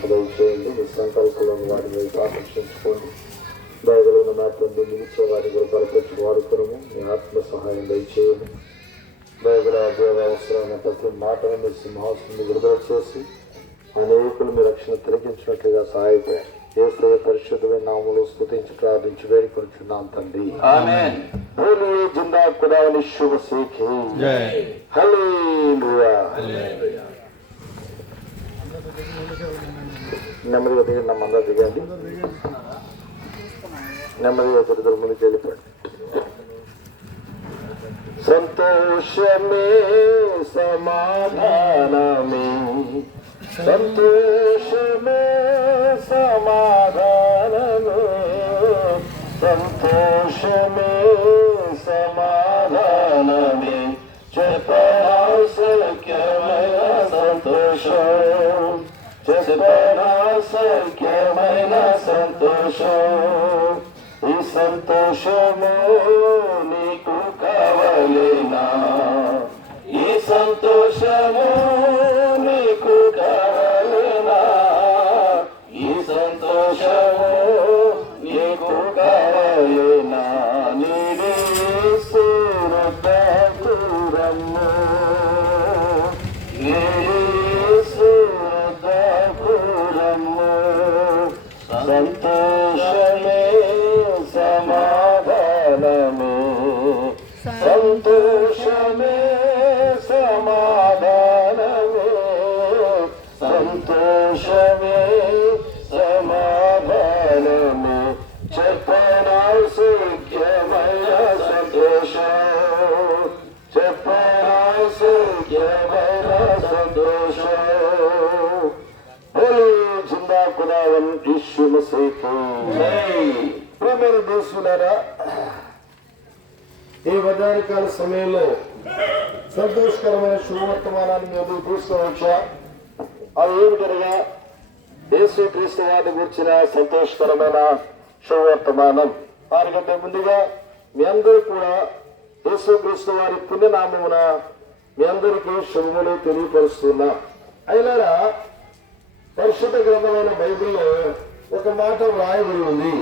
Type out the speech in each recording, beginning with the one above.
కృప దయచేయండి. మీ సంకల్పంలోని వారిని మీరు ఆకర్షించుకోండి. దయగలిగిన నా తండ్రి నిలిచే వారిని కూడా బలపరిచి వాడుకోవడము మీ ఆత్మ సహాయం దయచేయండి. దయగల దేవ అవసరమైన ప్రతి మాటను మీ సింహాసనం విడుదల చేసి అనేకులు మీ రక్షణ తిరిగించినట్లుగా సహాయపడండి. యేసయ్య పరిశుద్ధమైన నామములో స్తుతించి ప్రార్థించి వేడుకొనుచున్నాం తండ్రి. ఆమేన్. బోలియే జిందా ఖుదావని శుభ సీఖి జై. హల్లెలూయా. నెమ్మదిగా దిగండి, నమ్మందా దిగండి. నెమ్మదిగా తిరుగుదల ముందుకు వెళ్ళిపోండి. సంతోషమే సమాధానమే, సంతోషమే సమాధానమే, సంతోషమే సమాధానమే, చెప్పనా సఖ్యమైన సంతోషం, చెప్పనా సఖ్యమైన సంతోషం. ఈ సంతోషము నీకు కావలేనా, ఈ సంతోషము నీకు కావలేనా, ఈ సంతోషము నీకు కావలేనా. నీవే సురదూరము, నీవే సురదూరము, సంతోషమే సమాధానమే, సంతోషమే సమాధానమే, సంతోషమే సమాధానమే, చెప్పనా సుఖ్యమైన సంతోషం, చెప్పనా సుఖ్యమైన సంతోషం. జిందా ఖుదావన్ యీశు మసీహ్ జై. ప్రియమైన దేశులారా, ఈ మధ్యాహ్నకాల సమయంలో సంతోషకరమైన శుభవర్తమానాన్ని మేము తీసుకోవచ్చా? అవి ఏమిటనగా యేసుక్రీస్తు వారిని గురించిన సంతోషకరమైన శుభవర్తమానం. వారికంటే ముందుగా మీ అందరూ కూడా యేసుక్రీస్తు వారి పుణ్యనామమున మీ అందరికీ శుభములు తెలియపరుస్తున్నా. అయినా పరిశుద్ధ గ్రంథమైన బైబిల్లో ఒక మాట వ్రాయబడి ఉంది.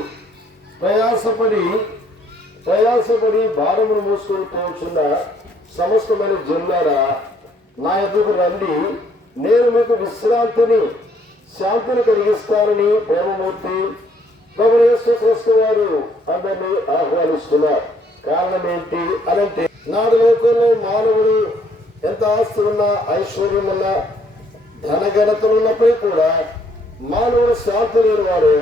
ప్రయాసపడి భారమును మోసుకొని పోచున్న సమస్తమైన జనులారా, నా ఎదుగు రండి, నేను మీకు విశ్రాంతిని శాంతిని కలిగిస్తానని ప్రేమమూర్తి ప్రభువు యేసుక్రీస్తు వారు అందరినీ ఆహ్వానిస్తున్నారు. కారణం ఏంటి అనంటే, నాడు లోకంలో మానవుడు ఎంత ఆస్తి ఉన్నా, ఐశ్వర్యం ఉన్నా, ధనఘనతలు ఉన్నప్పటికీ కూడా మానవుడు శాంతి లేనివాడే,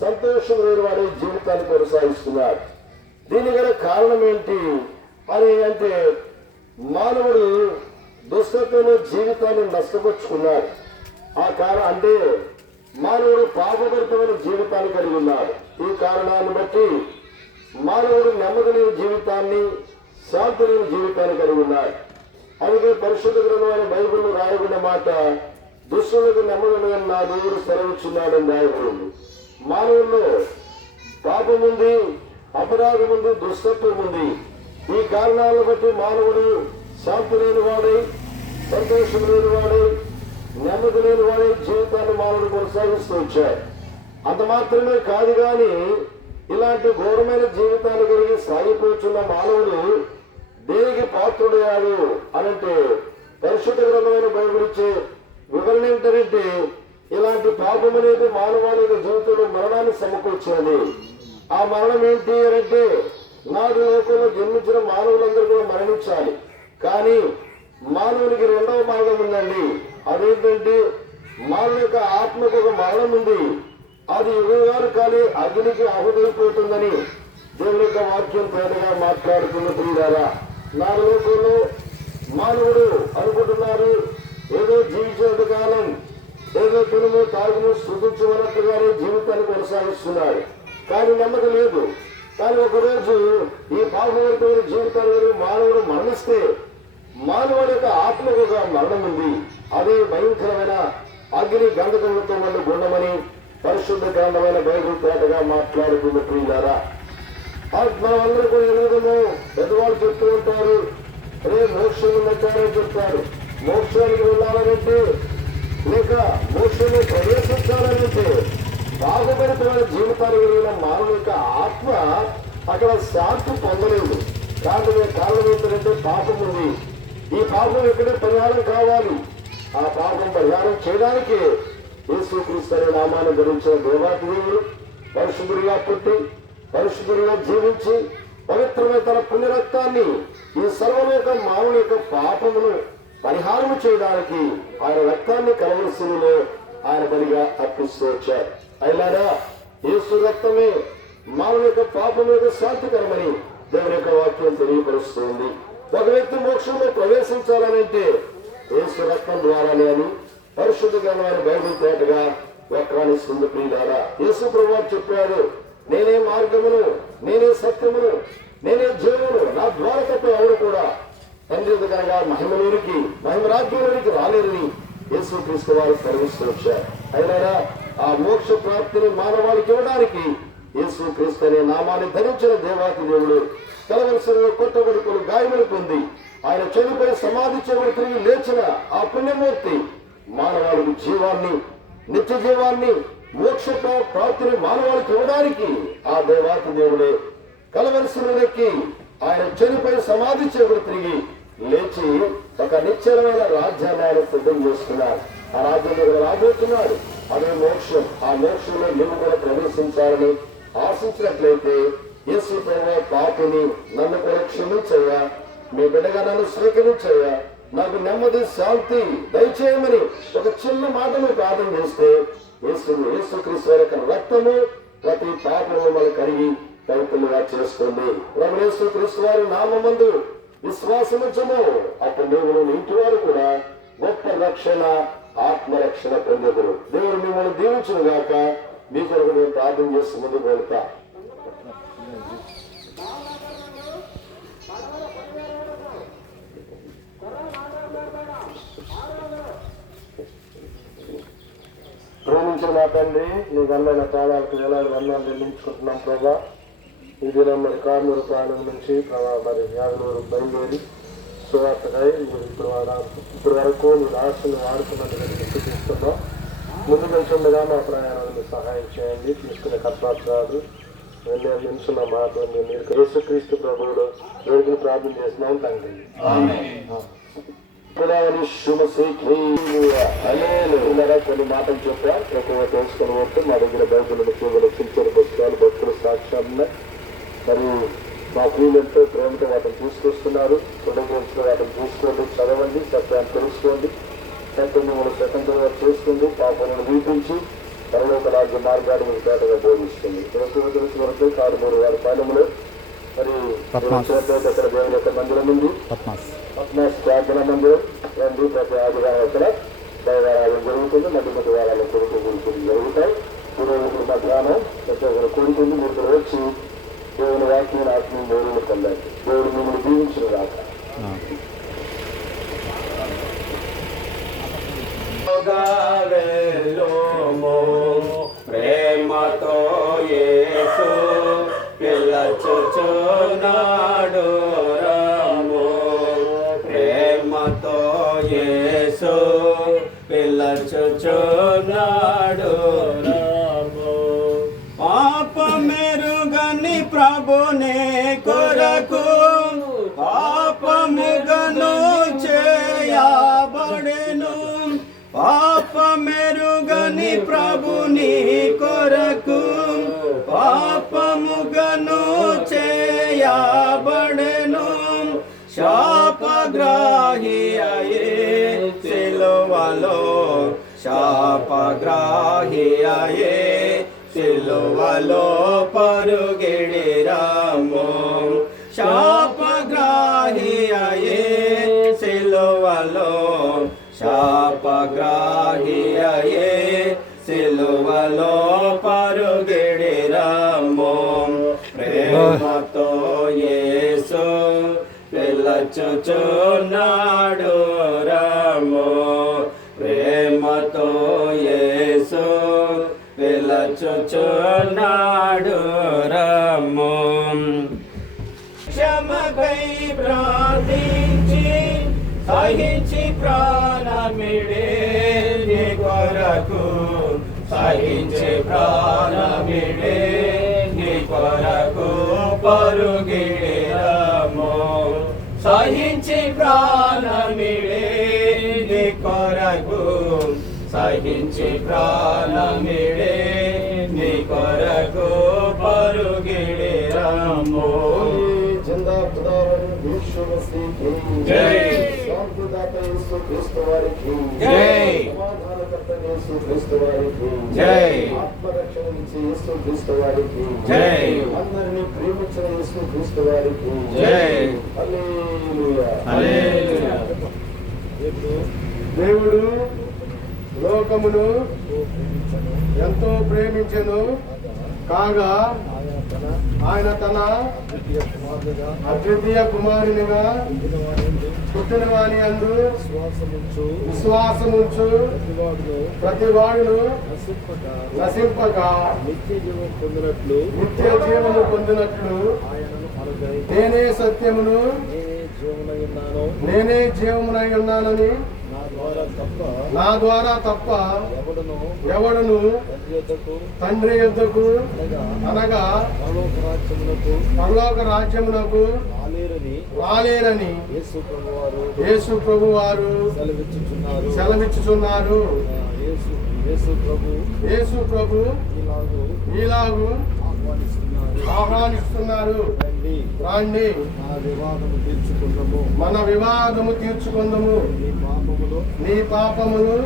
సంతోషం లేనివాడే జీవితాన్ని కొనసాగిస్తున్నాడు. దీని గల కారణం ఏంటి అని అంటే, మానవుడు దుష్టత్వంలో జీవితాన్ని నష్టపరుచుకున్నాడు. ఆ కారణం అంటే మానవుడు పాపభరితమైన జీవితాన్ని కలిగి ఉన్నాడు. ఈ కారణాన్ని బట్టి మానవుడు నెమ్మది లేని జీవితాన్ని, శాంతి లేని జీవితాన్ని కలిగి ఉన్నాడు. అందుకే పరిశుద్ధ గ్రంథమైన బైబిల్లో రాయబడిన మాట, దుష్టులకు నెమ్మది నా దేవుడు సెలవిచ్చున్నాడని రాయబడింది. మానవుల్లో పాపం ఉంది, అపరాధం ఉంది, దుష్టత్వం ఉంది. ఈ కారణాలను బట్టి మానవుడు శాంతి లేని వాడై, సంతోషం లేని వాడై, నెమ్మది లేని వాడై జీవితాన్ని మానవుడు కొనసాగిస్తూ వచ్చాడు. అంత మాత్రమే కాదు కానీ, ఇలాంటి ఘోరమైన జీవితాన్ని కలిగి సాగిపోతున్న మానవుడు దేనికి పాత్రుడయ్యాడు అనంటే, పరిశుద్ధ గ్రంథమైన బైబిల్ ఇచ్చే వివరణ ఏంటంటే, ఇలాంటి పాపం అనేది మానవాళి జీవితంలో మరణాన్ని సమకూర్చినది. ఆ మరణం ఏంటి అనంటే, నాడు లోకంలో జన్మించిన మానవులందరూ కూడా మరణించాలి. కానీ మానవునికి రెండవ మరణం ఉందండి. అదేంటంటే, మానవ యొక్క ఆత్మకు ఒక మరణం ఉంది. అది యుగాలు కానీ అగ్నికి ఆహుతైపోతుందని దేవుని యొక్క వాక్యం తేటగా మాట్లాడుతున్న ప్రియులారా, నాడు లోకంలో మానవుడు అనుకుంటున్నారు ఏదో జీవించేంత కాలం ఏదో తినుము తాగుము స్థుతించమన్నట్టుగానే జీవితాన్ని కొనసాగిస్తున్నాడు. కానీ నెమ్మది లేదు. కానీ ఒకరోజు ఈ పాపమైన జీవితాన్ని మానవుడు మరణిస్తే మానవుడి యొక్క ఆత్మకు ఒక మరణం ఉంది. అదే భయంకరమైన అగ్ని గంధకములతో మళ్ళీ గుండమని పరిశుద్ధ గ్రంథమైన బైబిల్ తేటగా మాట్లాడుతున్న ప్రియులారా, మనమందరూ కూడా ఎదుగుదము. పెద్దవాళ్ళు చెప్తూ ఉంటారు, రే మోక్షం ఉన్నట్టారని చెప్తారు. మోక్షానికి వెళ్ళాలంటే లేక మోక్షంలో ప్రవేశించాలి శాశ్వతమైన జీవితాన్ని కలిగిన మానవ యొక్క ఆత్మ అక్కడ శాంతి పొందలేదు. కారణం ఏంటంటే పాపం ఉంది. ఈ పాపం ఎక్కడే పరిహారం కావాలి. ఆ పాపం పరిహారం చేయడానికి యేసుక్రీస్తు అనే నామాన్ని ధరించిన దేవాతి దేవుడు పరిశుద్ధుడిగా పుట్టి పరిశుద్ధుడిగా జీవించి పవిత్రమైన తన పుణ్యరక్తాన్ని ఈ సర్వలోక మానవుని యొక్క పాపమును పరిహారం చేయడానికి ఆయన రక్తాన్ని కలవలసిలో ఆయన బలిగా అర్పిస్తూ వచ్చారు. అయినారా యేసు రక్తమే మానవుని యొక్క పాపం యొక్క శాంతికరమని దేవుని యొక్క వాక్యం తెలియపరుస్తుంది. ఒక వ్యక్తి మోక్షంలో ప్రవేశించాలనంటే యేసు రక్తం ద్వారానే అని పరిశుద్ధ గ్రంథాన్ని బైబిల్ తేటగా వ్యాఖ్యానిస్తుంది. ప్రియులారా, యేసు ప్రభువు చెప్పాడు, నేనే మార్గమును, నేనే సత్యమును, నేనే జీవమును, నా ద్వారా తప్ప ఎవరు కూడా తండ్రి దగ్గరగా మహిమరాజ్యంలోనికి రాలేరని యేసుక్రీస్తు వారు సెలవిస్తూ వచ్చారు. అయినా ఆ మోక్ష ప్రాప్తిని మానవాళికి ఇవ్వడానికి యేసుక్రీస్తు అనే నామాన్ని ధరించిన దేవాతి దేవుడు కలవలసిన కొట్టబడుకులు గాయములు పొంది ఆయన చనిపోయి సమాధి చెవులు తిరిగి లేచిన ఆ పుణ్యమూర్తి మానవాళికి జీవాన్ని, నిత్య జీవాన్ని, మోక్ష ప్రాప్తిని మానవాళికి ఇవ్వడానికి ఆ దేవాతి దేవుడే కలవలసినకి ఆయన చనిపోయి సమాధి చెవులు తిరిగి లేచి ఒక నిశ్చలమైన రాజ్యాన్ని ఆయన సిద్ధం చేస్తున్నారు. ఆ రాజ్యంలో రాబోతున్నాడు. అదే మోక్షం. ఆ మోక్షంలో నువ్వు కూడా ప్రవేశించాలని ఆశించినట్లయితే యేసు ప్రభువా పాపిని, నన్ను కూడా క్షమించయ్యా, మీ బిడ్డగా నన్ను స్వీకరించయ్యా, నాకు నెమ్మది శాంతి దయచేయమని ఒక చిన్న మాటను ప్రార్థన చేస్తే యేసుక్రీస్తు వారి యొక్క రక్తము ప్రతి పాపము మనం కడిగి పవిత్రులుగా చేస్తుంది. ప్రభు యేసుక్రీస్తు వారి నామమందు విశ్వాసముంచము, అప్పుడు నువ్వు ఇంటి వారు కూడా గొప్ప రక్షణ, ఆత్మరక్షణ పొందెదరు. దేవుడు మిమ్మల్ని దీవించును గాక. మీ కొరకు నేను ప్రార్థన చేస్తూ ముందుకు వెళ్తా. ప్రేమించిన మా తండ్రి, నీ గల్లైన పాదాలకు వేలాది వందనాలు చెల్లించుకుంటున్నాం ప్రభా. ఈ దినం మరి కార్నూరు ప్రాణం నుంచి ప్రభా మరి యాదనూరు బయలుదేరి సువార్తకై ఇప్పుడు వరకు నీ రాష్ట్రాన్ని వాడుతున్నట్టు తీసుకున్నాం. ముందు వెళ్తుండగా మా ప్రయాణాలను సహాయం చేయండి. తీసుకునే కర్తాలు వెళ్ళే నిమిషం మాత్రం మీరు యేసుక్రీస్తు ప్రభువులు వేడుకలు ప్రార్థన చేస్తున్నాం తండ్రి. కొన్ని మాటలు చెప్పా ఎక్కువ తెలుసుకొని పోతే మా దగ్గర బైబుల్ చిల్చని పుస్తకాలు, భక్తుల సాక్ష్యాలు మరి మా ప్రియులతో ప్రేమతో వాటిని తీసుకొస్తున్నారు. తొలగించిన వాటిని చూసుకోండి, చదవండి, సత్యాన్ని తెలుసుకోండి. మిమ్మల్ని స్వతంత్రంగా చేస్తుంది, పాపలను వీపించి పరలోక రాజ్య మార్గాన్ని మీకు పేటగా బోధిస్తుంది. తెలిసిన వరకు కారుమూరు వారి పాలెంలో మరి అక్కడ దేవుని యొక్క మందిరం ఉంది, పద్మాస్ ప్రార్థన మందిరం రండి. ప్రతి ఆదివారం అక్కడ దైవారాధన జరుగుతుంది. మధ్య వారాల కొడుకు గురించి జరుగుతాయి. ఈరోజు మధ్యాహ్నం ప్రతి ఒక్కరు కూడుకుంది. మీరు వచ్చి దేవుని వాక్యం ఆత్మీయ మేలును పొందాలి. దేవుడు మిమ్మల్ని దీవించిన రాక. ప్రేమతో యేసు పిలుచుచున్నాడు రాము, ప్రేమతో యేసు పిలుచుచున్నాడు రాము. పాపమెరుగని ప్రభునే కొరకు పాపముగను చేయబడెను, పాపమెరుగని ప్రభుని కొరకు పాపముగను చేయబడెను. శాపగ్రాహి అయే సిలువలో, శాపగ్రాహి అయే సిలువలో పరుగిడి రాము, శాపగ్రాహి అయే సిలువలో, శాపగ్రాహి అయే సిలువలో పరుగిడి రాము. ప్రేమతో యేసు పిలుచుచున్నాడు రాము, ప్రేమతో యేసు పిలుచుచున్నాడు రాము. క్షమకై ప్రార్థించి సహించి ప్రాణమిడే నీ కొరకు, సహించి ప్రాణమిడే ప్రాణమిడే నీ కొరకు పరుగిడే రమ్ము జిందా ఖుదావని యేసు మసీహ్ జై శాంతిదాత యేసు క్రీస్తు వారికి జై సమాధానకర్త యేసు క్రీస్తు వారికి జై ఆత్మరక్షణ ఇచ్చే యేసు క్రీస్తు వారికి జై అందరినీ ప్రేమించిన యేసు క్రీస్తు వారికి జై హల్లెలూయా హల్లెలూయా దేవుడు లోకమును ఎంతో ప్రేమించెను కాగా ఆయన తన అద్వితీయ కుమారునిగా పుట్టిన వాని అందు విశ్వాసముంచు ప్రతివాడును నశింపక నిత్య జీవము పొందినట్లు నేనే సత్యమును నేనే జీవమునై ఉన్నానని నా ద్వారా తప్ప ఎవడును తండ్రి యొద్దకు అనగా పరలోక రాజ్యమునకు రాలేరని యేసు ప్రభు వారు సెలవిచ్చుచున్నారు. యేసు ప్రభు ఇలాగు ఆహ్వానిస్తున్నారు. రాండి మన వివాదము తీర్చుకుందాము. నీ పాపములు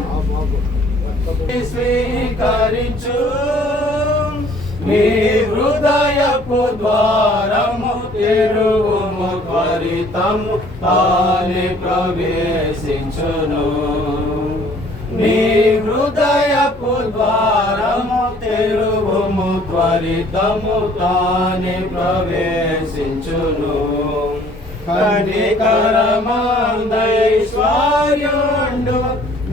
స్వీకరించు నీ హృదయపు ద్వారము తెరువుము త్వరితము తానే ప్రవేశించును. నీ హృదయపు ద్వారము తెరువుము త్వరితము తానే ప్రవేశించును. కనికరమందైశ్వర్యుండు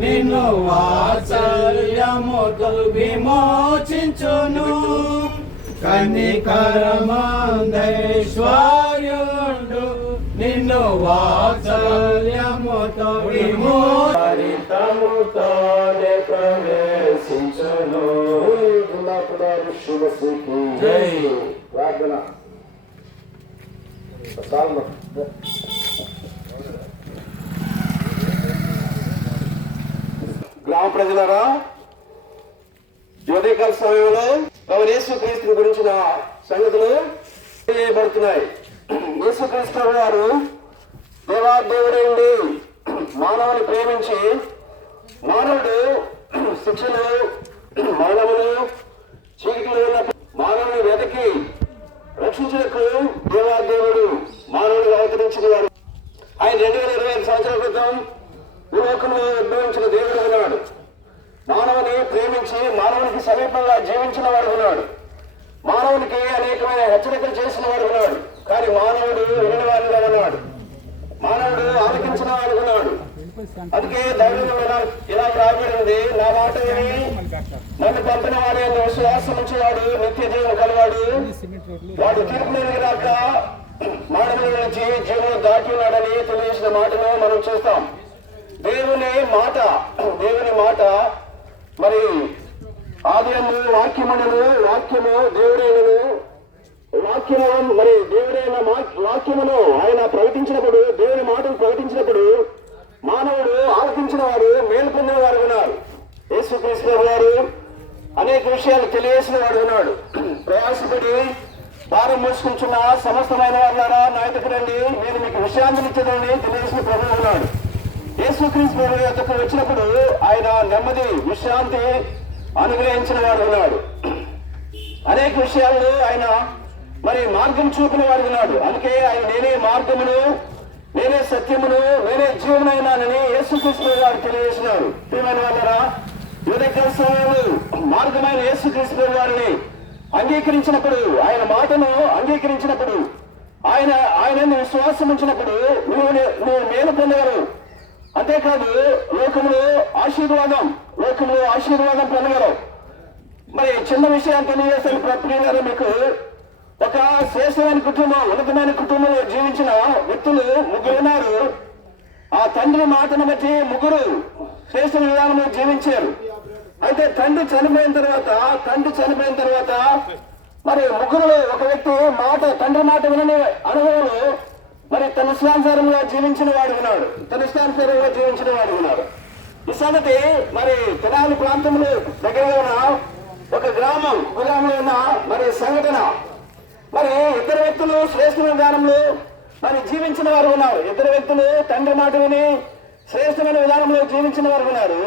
నిన్ను వాత్సల్యముతో విమోచించును. కనికరమందైశ్వర్యుండు నిన్ను వాత్సల్యముతో విమోచించును ప్రవేశించును. జై ప్రార్థన గ్రామ ప్రజలారా, ఉదయకాల సమయంలో యేసుక్రీస్తు గురించిన సంగతులు తెలియబడుతున్నాయి. యేసుక్రీస్తు గారు దేవాదేవుడైంది మానవుని ప్రేమించి మానవుడు శిక్షలు మరణములు చీకటిలో ఉన్న మానవుని వెతికి రక్షించుటకు దేవాదేవుడు మానవుడిగా అవతరించిన వాడు. ఆయన 2025 సంవత్సరాల క్రితం ఈ లోకంలో ఉద్భవించిన దేవుడు ఉన్నాడు. మానవుని ప్రేమించి మానవునికి సమీపంగా జీవించిన వాడు ఉన్నాడు. మానవునికి అనేకమైన హెచ్చరికలు చేసిన వాడు ఉన్నాడు. కానీ మానవుడు వినని వాడిగా ఉన్నాడు. మానవుడు ఆలకించిన వాడు ఉన్నాడు. అందుకే దైవం ఇలా రాబడింది, నా మాట విని నన్ను పంపిన వాడే విశ్వాసం ఉంచేవాడు నిత్య జీవం కలవాడు. వాడు తీర్పులోనికి రాక మానవుల నుంచి జీవనం దాటి ఉన్నాడని తెలియజేసిన మాటను మనం చూస్తాం. దేవుని మాట మరి ఆదియందు వాక్యమును, వాక్యము దేవుడైనను, వాక్యము మరి దేవుడైన వాక్యమును ఆయన ప్రకటించినప్పుడు, దేవుని మాటను ప్రకటించినప్పుడు మానవుడు ఆలకించిన వారు మేలు పొందిన వారు ఉన్నారు. యేసుక్రీస్తు వారు అనేక విషయాలు తెలియజేసిన వాడు ఉన్నాడు. ప్రయాసపడి భారం మోసుకుంటున్న సమస్తమైన వారులారా నా ఎదుకు రండి, నేను మీకు విశ్రాంతినిచ్చదని తెలియజేసిన ప్రభువు ఉన్నాడు. యేసుక్రీస్తు యొద్దకు వచ్చినప్పుడు ఆయన నెమ్మది విశ్రాంతి అనుగ్రహించిన వాడు ఉన్నాడు. అనేక విషయాల్లో ఆయన మరి మార్గం చూపిన వాడు ఉన్నాడు. అందుకే ఆయన నేనే మార్గమును, నేనే సత్యమును, నేనే జీవనైనానని యేసుక్రీస్తు గారు తెలియజేసినాడు. ప్రియమైన వాళ్ళారా, ఉదయకాల సమయంలో మార్గమైన యేసుక్రీస్తు వారిని అంగీకరించినప్పుడు, ఆయన మాటను అంగీకరించినప్పుడు, ఆయనను విశ్వాసం ఉంచినప్పుడు నువ్వు మేలు పొందగలవు. అంతేకాదు లోకంలో ఆశీర్వాదం పొందగలవు. మరి చిన్న విషయాన్ని తెలియజేసిన ప్రక్రియ మీకు ఒక శ్రేష్టమైన కుటుంబం, ఉన్నతమైన కుటుంబంలో జీవించిన వ్యక్తులు 3 ఉన్నారు. ఆ తండ్రి మాటను బట్టి 3 శ్రేష్ట విధానంలో జీవించారు. అయితే తండ్రి చనిపోయిన తర్వాత మరి 3 ఒక వ్యక్తి తండ్రి మాట వినని అనుభవంలో మరి తన ఇష్టానుసారంగా జీవించిన వాడు ఉన్నాడు. ఈ సంగతి మరి తెనాలి ప్రాంతంలో దగ్గరగా ఉన్న ఒక గ్రామంలో ఉన్న మరి సంఘటన. మరి ఇద్దరు వ్యక్తులు శ్రేష్టమైన విధానంలో మరి జీవించిన వారు ఉన్నారు. ఇద్దరు వ్యక్తులు తండ్రి మాట విని శ్రేష్టమైన విధానంలో జీవించిన వారు ఉన్నారు.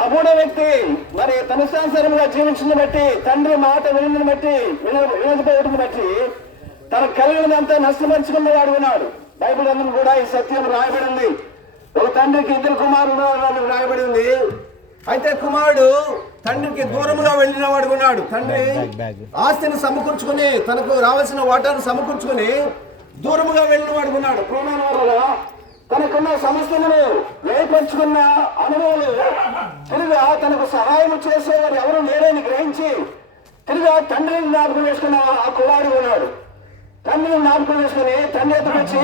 ఆ మూడో వ్యక్తి మరి తన ఇష్టానుసారంగా జీవించిన బట్టి, తండ్రి మాట వినని బట్టి, వినకపోవడం బట్టి తనకు కలిగినదంతా నష్టపరుచుకున్న వాడు ఉన్నాడు. బైబిల్ అందరూ కూడా ఈ సత్యం రాయబడింది. ఒక తండ్రికి ఇద్దరు కుమారుడు రాయబడింది. అయితే కుమారుడు తండ్రికి దూరంలో వెళ్ళిన వాడు ఉన్నాడు. తండ్రి ఆస్తిని సమకూర్చుకుని, తనకు రావాల్సిన వాటాను సమకూర్చుకుని దూరముగా వెళ్ళిన వాడు ఉన్నాడు. ప్రేమైన వల్ల తనకున్న సమస్యలను ఏర్పరచుకున్న అనుభవాలు తిరిగా తనకు సహాయం చేసేవారు ఎవరు లేరని గ్రహించి తిరిగా తండ్రిని జ్ఞాపకం వేసుకున్న ఆ కుమారుడు ఉన్నాడు. తండ్రిని జ్ఞాపకం వేసుకుని తండ్రి ఎదురు వచ్చి,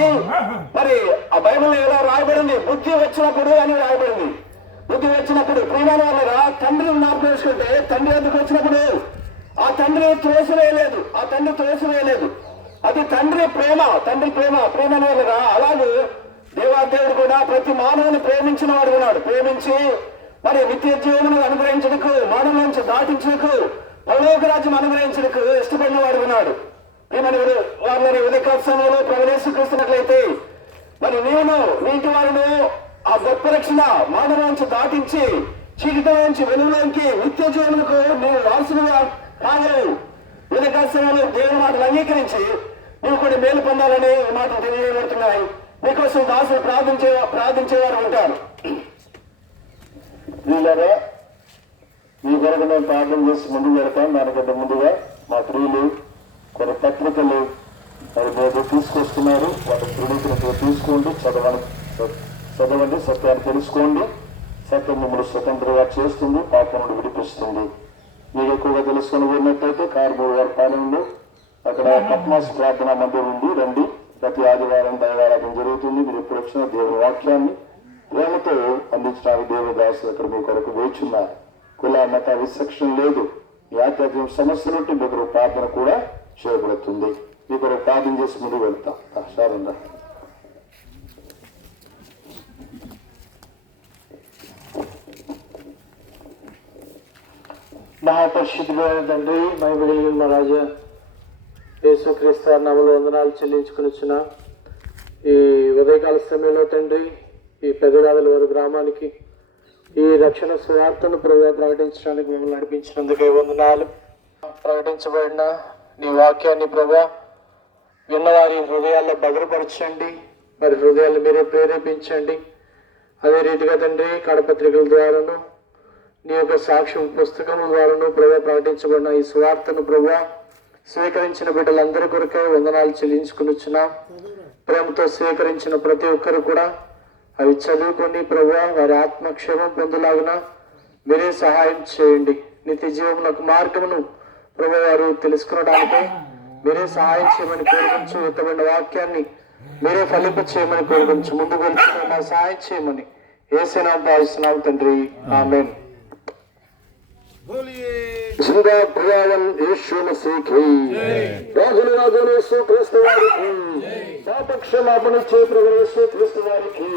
మరి ఆ బైబిల్ ఎలా రాయబడింది, బుద్ధి వచ్చినప్పుడు అని రాయబడింది. బుద్ధి వచ్చినప్పుడు ప్రియమైన వాళ్ళ తండ్రిని జ్ఞాపకం వేసుకుంటే తండ్రి ఎదురు వచ్చినప్పుడు ఆ తండ్రి త్రోసివేయలేదు. అది తండ్రి ప్రేమ. ప్రేమైన వాళ్ళరా అలాగే దేవాదేవుడు కూడా ప్రతి మానవుని ప్రేమించిన వాడు ఉన్నాడు. ప్రేమించి మరి నిత్య జీవమును అనుగ్రహించడానికి, మానవుల నుంచి దాటించడానికి, పరలోక రాజ్యం అనుగ్రహించడానికి ఇష్టపడిన వాడు ఉన్నాడు. ప్రేమనుడు వాళ్ళని ఉదయకాల సమయంలో ప్రవేశిస్తున్నట్లయితే మరి నేను నీటి వారిని ఆ గొప్ప రక్షణ మానవ నుంచి దాటించి చీకటి నుంచి వెలుగులోకి నిత్య జీవములకు నేను వారసులుగా కాగలను. ఉదయకాల సమయంలో దేవుని మాటలు అంగీకరించి నువ్వు కూడా మేలు పొందాలని మాటలు తెలియబడుతున్నాయి. మీకోసం దాసులు ప్రార్థించేవారు ఉంటారు. వీళ్ళరా మీ కొరకు మేము ప్రార్థన చేసి ముందుకు వెళ్తాం. దానికంటే ముందుగా మా ప్రియులు కొన్ని పత్రికలు మరి మీరు తీసుకొస్తున్నారు. వాటి ప్రణీతులతో తీసుకోండి, చదవండి, సత్యాన్ని తెలుసుకోండి. సత్యం మిమ్మల్ని స్వతంత్రంగా చేస్తుంది, పాపం నుండి విడిపిస్తుంది. మీరు ఎక్కువగా తెలుసుకొని వెళ్ళినట్లయితే కార్మూరు వారి పాలనలో అక్కడ పద్మాస్ ప్రార్థనా మందిరం ఉంది. రండి. ప్రతి ఆదివారం దైవారాధన జరుగుతుంది. మీరు ఎప్పుడు వచ్చిన దేవుని వాక్యాన్ని ప్రేమతో అందించడానికి దేవదాసులు అక్కడ మీ కొరకు వేచున్నారు. కుల మత విచక్షణ లేదు. ఈ ఆధ్యాత్మిక సమస్యల నుండి మీ కొరకు ప్రార్థన కూడా చేయబడుతుంది. మీ కొరకు ప్రార్థన చేసి ముందు వెళ్తాం. సారంగా మహాపరిశుద్ధుడు తండ్రి, మహిమలి ఉన్న రాజా యేసుక్రీస్తు నామములో వందనాలు చెల్లించుకునిచ్చిన ఈ ఉదయకాల సమయంలో తండ్రి, ఈ పెదగాదల వారి గ్రామానికి ఈ రక్షణ సువార్తను ప్రకటించడానికి మిమ్మల్ని నడిపించినందుకే వందనాలు. ప్రకటించబడిన నీ వాక్యాన్ని ప్రభా విన్నవారి హృదయాల్లో భద్రపరచండి. మరి హృదయాలు మీరే ప్రేరేపించండి. అదే రీతిగా తండ్రి కడపత్రికల ద్వారాను నీ యొక్క సాక్ష్యం పుస్తకముల ద్వారాను ప్రభా ప్రకటించబడిన ఈ సువార్తను ప్రభా స్వీకరించిన బిడ్డలందరి కొరకే వందనాలు చెల్లించుకునిచ్చున్నాం. ప్రేమతో స్వీకరించిన ప్రతి ఒక్కరు కూడా అవి చదువుకొని ప్రభా వారి ఆత్మక్షేమం పొందలాగున మీరే సహాయం చేయండి. నిత్య జీవమునకు మార్గమును ప్రభా వారు తెలుసుకునడానికి మీరే సహాయం చేయమని కోరుకుంటూ ఉత్తమైన వాక్యాన్ని మీరే ఫలింప చేయమని కోరుకుంటూ ముందుకు వెళ్తున్నా సహాయం చేయమని యేసునామములో ప్రార్థిస్తున్నాం తండ్రి, ఆమేన్. जिंदा खुदावन यीशु मसीह की राजु यीशु क्रिस्त वारिकी पाप क्षमापण चे प्रभु यीशु क्रिस्त वारिकी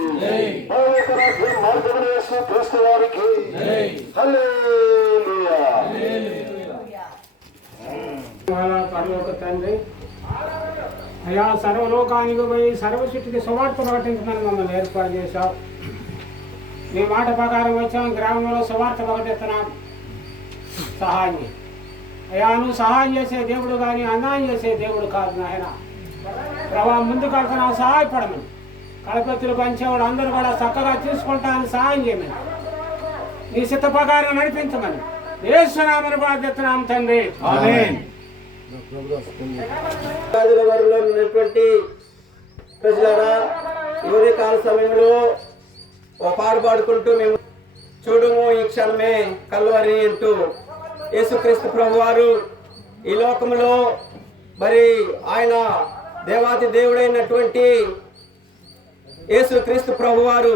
पवित्र राज्य मार्गवन यीशु क्रिस्त वारिकी హల్లెలూయా. పరలోక తండ్రి అయా, సర్వలోకానికి పోయి సర్వశక్తికి సువార్త ప్రకటించమని మమ్మల్ని ఏర్పాటు చేశావు. మీ మాట ప్రకారం వచ్చాం, గ్రామంలో సువార్త ప్రకటిస్తున్నాం. సహాయం అయ్యా, నువ్వు సహాయం చేసే దేవుడు కానీ అన్యాయం చేసే దేవుడు కాదు నాయన. ప్రభా ముందుకు వెళ్తున్నా సహాయపడమని, కడపత్తులు పంచేవాడు అందరూ కూడా చక్కగా తీసుకుంటానని సహాయం చేయమని, నీ చిత్త ప్రకారం నడిపించమని యేసునామమున ప్రార్థిస్తున్నాం తండ్రి, ఆమేన్. వారిలో ఉన్నటువంటి ప్రజలారా, ఈ కాల సమయంలో ఒక పాడు పాడుకుంటూ మేము చూడము ఈ క్షణమే కల్వరి అంటూ యేసుక్రీస్తు ప్రభు వారు ఈ లోకంలో మరి ఆయన దేవాది దేవుడైనటువంటి యేసుక్రీస్తు ప్రభు వారు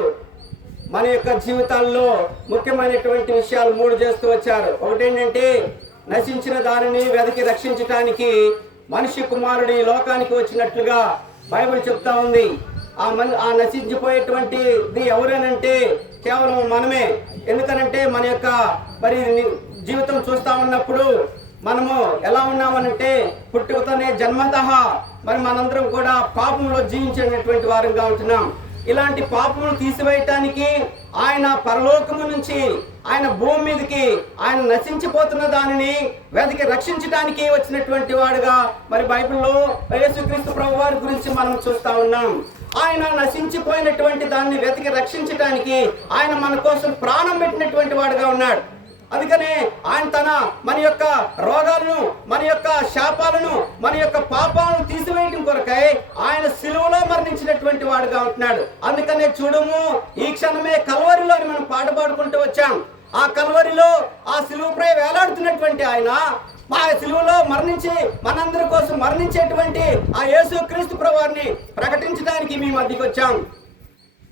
మన యొక్క జీవితాల్లో ముఖ్యమైనటువంటి విషయాలు 3 చేస్తూ వచ్చారు. ఒకటేంటంటే నశించిన దానిని వెతికి రక్షించటానికి మనిషి కుమారుడు ఈ లోకానికి వచ్చినట్లుగా బైబిల్ చెప్తా ఉంది. ఆ నశించిపోయేటువంటిది ఎవరేనంటే కేవలం మనమే. ఎందుకనంటే మన యొక్క మరి జీవితం చూస్తా ఉన్నప్పుడు మనము ఎలా ఉన్నామనంటే పుట్టుకతోనే జన్మతః మరి మనందరం కూడా పాపంలో జీవించినటువంటి వారంగా ఉంటున్నాం. ఇలాంటి పాపమును తీసివేయటానికి ఆయన పరలోకము నుంచి ఆయన భూమి మీదకి ఆయన నశించిపోతున్న దానిని వెతికి రక్షించడానికి వచ్చినటువంటి వాడుగా మరి బైబిల్లో యేసుక్రీస్తు ప్రభు వారి గురించి మనం చూస్తా ఉన్నాం. ఆయన నశించిపోయినటువంటి దాన్ని వెతికి రక్షించడానికి ఆయన మన కోసం ప్రాణం పెట్టినటువంటి వాడుగా ఉన్నాడు. అందుకనే ఆయన మన యొక్క రోగాలను, మన యొక్క శాపాలను, మన యొక్క పాపాలను తీసివేయటం కొరకై ఆయన సిలువలో మరణించినటువంటి వాడుగా ఉంటున్నాడు. అందుకనే చూడము, ఈ క్షణమే కల్వరిలో మనం పాట పాడుకుంటూ వచ్చాం. ఆ కల్వరిలో ఆ సిలువపై వేలాడుతున్నటువంటి ఆయన మా సిలువలో మరణించి మనందరి కోసం మరణించేటువంటి ఆ యేసుక్రీస్తు ప్రభువారిని ప్రకటించడానికి మీ మధ్యకి వచ్చాం.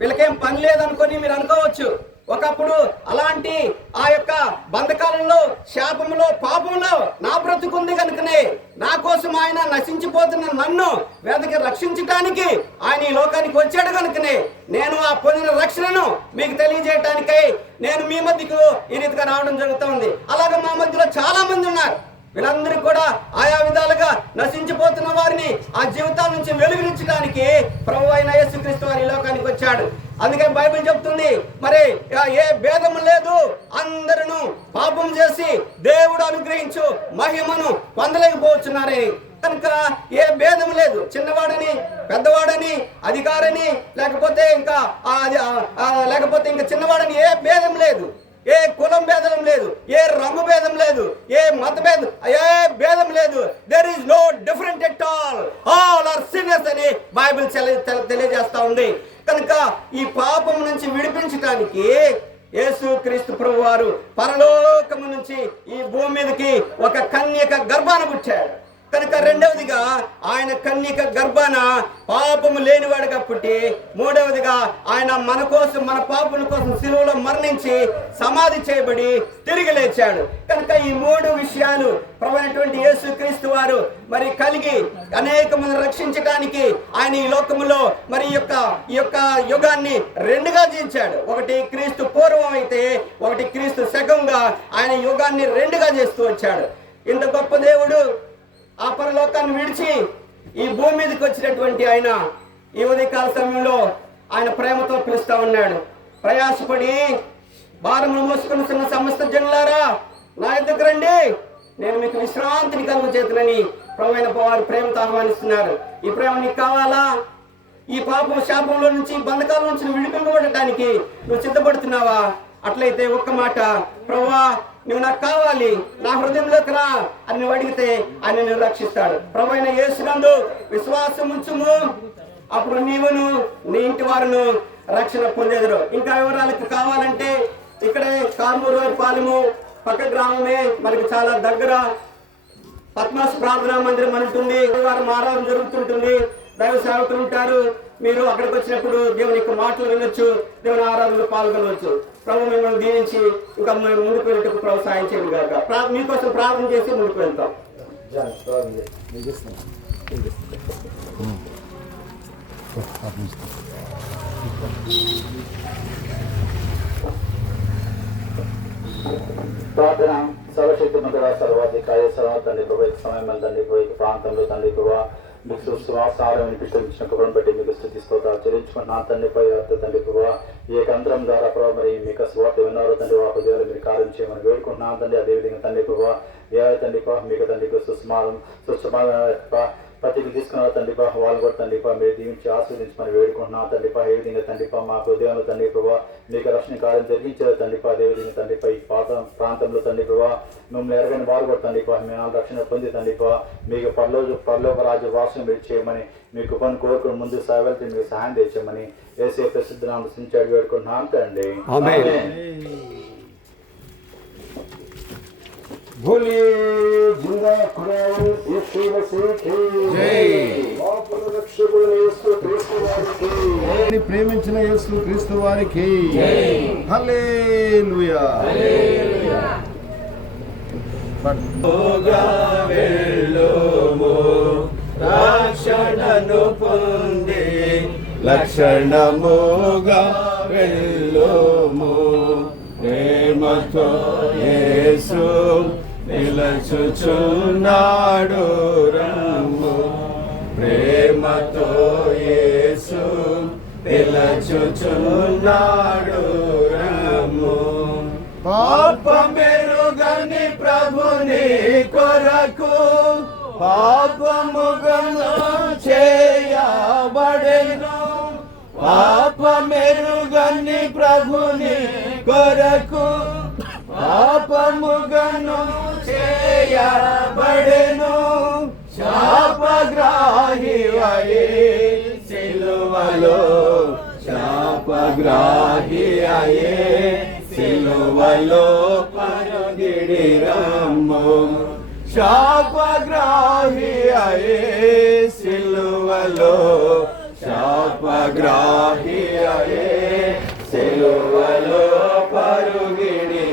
వీళ్ళకేం పని లేదనుకొని మీరు అనుకోవచ్చు. ఒకప్పుడు అలాంటి ఆ యొక్క బంధకాలంలో, శాపంలో, పాపంలో నా బ్రతుకుంది కనుకనే నా కోసం ఆయన నశించిపోతున్న నన్ను వెతకి రక్షించడానికి ఆయన ఈ లోకానికి వచ్చాడు కనుకనే నేను ఆ పొందిన రక్షణను మీకు తెలియజేయటానికై నేను మీ మధ్యకు ఈ రీతిగా రావడం జరుగుతుంది. అలాగే మా మధ్యలో చాలా మంది ఉన్నారు. వీళ్ళందరూ కూడా ఆయా విధాలుగా నశించిపోతున్న వారిని ఆ జీవితాల నుంచి వెలుగురించడానికి ప్రభు అయిన యేసుక్రీస్తు వారి లోకానికి వచ్చాడు. అందుకే బైబిల్ చెప్తుంది, మరి ఏ భేదము లేదు, అందరూ పాపం చేసి దేవుడు అనుగ్రహించు మహిమను పొందలేకపోతున్నారే. కనుక ఏ భేదం లేదు, చిన్నవాడని, పెద్దవాడని, అధికారని, లేకపోతే ఇంకా చిన్నవాడని ఏ భేదం లేదు. ఏ కులం భేదం లేదు, ఏ రంగు భేదం లేదు, ఏ మత భేదం, ఏ భేదం లేదు. There is no different at all are sinners అని బైబిల్ తెలియజేస్తా ఉంది. కనుక ఈ పాపం నుంచి విడిపించడానికి యేసుక్రీస్తు ప్రభు వారు పరలోకము నుంచి ఈ భూమి మీదకి ఒక కన్యక గర్భాన పుట్టాడు. కనుక రెండవదిగా ఆయన కన్యక గర్భాన పాపము లేనివాడుగా పుట్టి, మూడవదిగా ఆయన మన కోసం, మన పాపల కోసం సిలువలో మరణించి సమాధి చేయబడి తిరిగి లేచాడు. కనుక ఈ మూడు విషయాలు ప్రభువైనటువంటి యేసుక్రీస్తు వారు మరి కలిగి అనేక మంది రక్షించడానికి ఆయన ఈ లోకములో మరి ఈ యొక్క యుగాన్ని రెండుగా జీవించాడు. ఒకటి క్రీస్తు పూర్వం అయితే, ఒకటి క్రీస్తు శకంగా ఆయన యుగాన్ని రెండుగా చేస్తూ వచ్చాడు. ఇంత గొప్ప దేవుడు ఆ పరలోకాన్ని విడిచి ఈ భూమి మీదకి వచ్చినటువంటి ఆయన ఈ ఉదయకాల సమయంలో ఆయన ప్రేమతో పిలుస్తా ఉన్నాడు. ప్రయాసపడి భారమును మోసుకున్న సమస్త జనులారా నా యొద్దకు రండి, నేను మీకు విశ్రాంతిని కలుగు చేతులని ప్రభువైన వారు ప్రేమతో ఆహ్వానిస్తున్నారు. ఈ ప్రేమ నీకు కావాలా? ఈ పాపం శాపంలో నుంచి, బంధకాల నుంచి విడిపింపబడటానికి నువ్వు సిద్ధపడుతున్నావా? అట్లయితే ఒక్క మాట, ప్రభువా నువ్వు నాకు కావాలి, నా హృదయంలోకి రా అని నువ్వు అడిగితే ఆయన నిన్ను రక్షిస్తాడు. ప్రభువైన యేసునందు విశ్వాసం ఉంచుము, అప్పుడు నీవును నీ ఇంటి వారును రక్షణ పొందేదురు. ఇంకా వివరాలకు కావాలంటే ఇక్కడే కామూరు పాలెము పక్క గ్రామమే, మనకి చాలా దగ్గర పద్మాస్ ప్రార్థనా మందిరం అని ఉంటుంది. వారం ఆరాధన జరుగుతుంటుంది, దైవ సేవకులు ఉంటారు. మీరు అక్కడికి వచ్చినప్పుడు దేవుని యొక్క మాటలు వినొచ్చు, దేవుని ఆరాధనలో పాల్గొనవచ్చు. ప్రభు మిమ్మల్ని దీవించి ఇంకా ముందుకు వెళ్ళేటప్పుడు ప్రభు సాయం చేయండి కాక. మీకోసం ప్రార్థన చేసి ముందుకు వెళ్తాం. ప్రార్థన. సర్వశక్తి మంత్రుల సర్వాధికారి తండ్రి ప్రభు సమయం తండ్రి ప్రభు ప్రాంతంలో తండ్రి ప్రభు మీకు శ్వాసారం వినిపించిన కృపను బట్టి మీకు స్థుతిస్తోత్రాలు చెల్లించుకుంటున్నాను తండ్రి తండ్రి ప్రభు ఏ కేంద్రం ద్వారా ప్రభావ మరి మీకు స్వార్థ విన్నారో తండ్రి ఆ హృదయాలు మీరు కార్యం చేయమని వేడుకుంటున్నాను తండ్రి. అదేవిధంగా తండ్రి ప్రభు ఏ తండ్రి మీకు తండ్రికి సుసమాధాన ప్రతికి తీసుకున్నారు తండ్రి వాళ్ళు కూడా తండ్రి మీరు దీవించి ఆస్వాదించమని వేడుకుంటున్నాం తండ్రి. ఏ విధంగా తండ్రి మా హృదయంలో తండ్రి ప్రభావ మీకు రక్షణ కార్యం జరిగించారు తండ్రి. అదేవిధంగా తండ్రి ఈ ప్రాంతంలో తండ్రి ప్రభావ మిమ్మల్ని ఎరగని వారు కూడా తండ్రి మేము రక్షణ పొంది తండ్రి మీకు పరలోక రాజ్య వాసం మీరు చేయమని మీకు పని కోరుకుని ముందు సాగలితే మీకు సహాయం తెచ్చామని యేసయ్య ప్రసిద్ధ నామములో స్తుతించి వేడుకుంటున్నాం తండ్రి. ప్రేమించిన యేసు క్రీస్తు వారికి హల్లెలూయా. రక్షణను పొంది లక్షణముగా వెళ్ళుము. ప్రేమతో యేసు పిలుచుచున్నాడు రమ్ము. ప్రేమతో యేసు పిలుచుచున్నాడు రమ్ము. పాపమెరుగని ప్రభుని కొరకు పాపముగను చేయబడెను. పాపమెరుగని ప్రభుని కొరకు పాపముగను చేయబడెను. శాపగ్రాహి అయే సిలువలో శాపగ్రాహి అయే సిలువలో పరుగిడి రమ్ము. శాపగ్రాహి అయే సిలువలో శాపగ్రాహి అయే సిలువలో పరుగిడి